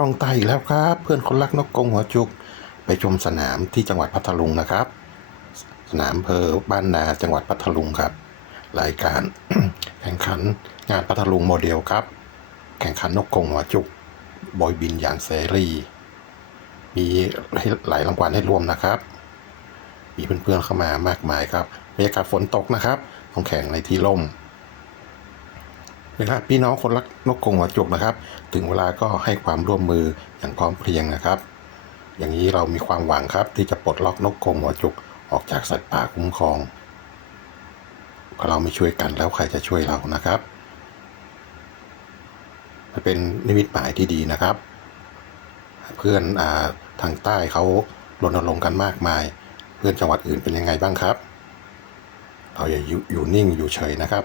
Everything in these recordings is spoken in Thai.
ลองไต่อีกแล้วครับ เพื่อนคนรักนกกงหัวจุก ไปชมสนามที่จังหวัดพัทลุงนะครับ สนามเภอบ้านนาจังหวัดพัทลุงครับ รายการแข่งขันงานพัทลุงโมเดลครับ แข่งขันนกกงหัวจุกบอยบินอย่างเสรีมีหลายรางวัลให้รวมนะครับ มีเพื่อนๆเข้ามามากมายครับบรรยากาศฝนตกนะครับต้องแข่งในที่ร่ม นะครับพี่น้องคนรักนกกรงหัวจุกนะครับ ถึงเวลาก็ให้ความร่วมมืออย่างพร้อมเพรียงนะครับ อย่างนี้เรามีความหวังครับที่จะปลดล็อกนกกรงหัวจุกออกจากสัตว์ป่าคุ้มครองถ้าเราไม่ช่วยกันแล้วใครจะช่วยเรานะครับมันเป็นนิมิตหมายที่ดีนะครับ เพื่อนอาทางใต้เขารณรงค์กันมากมาย เพื่อนจังหวัดอื่นเป็นยังไงบ้างครับ เราอย่าอยอยู่นิ่งอยู่เฉยนะครับ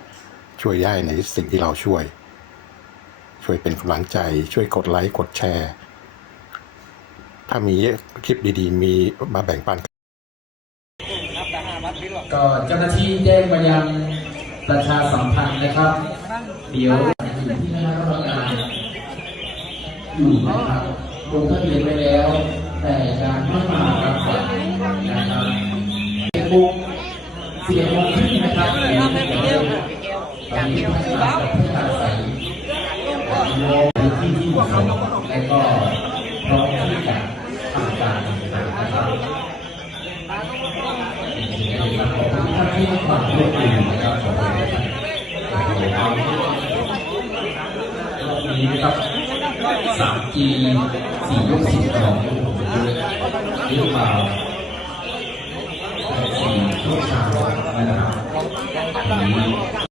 ช่วยได้ในสิ่งที่เราช่วย ช่วยเป็นกำลังใจ ช่วยกดไลค์ กดแชร์ ถ้ามีคลิปดีๆ มีมาแบ่งปัน ก็เจ้าหน้าที่แจ้งมายังประชาสัมพันธ์นะครับ เดี๋ยวอยู่ที่คณะกรรมการอยู่นะครับลงทะเบียนไปแล้ว แต่ยังไม่มารับบัตรนะครับเฟซบุ๊กเสียงโมงครึ่นะครับ เดี๋ยวเดี๋ยวตอนนี้ท่านมากับที่อาศัยโลงที่ที่เหมาะสมและก็พร้อมที่จะทำการแข่งขันนะครับขอบคุณท่านที่ให้ความร่วมมือนะครับขอบคุณครับรอบนี้นะครับ 3G 4ยก10ของหรือว่า4ช่วงเช้านะครับ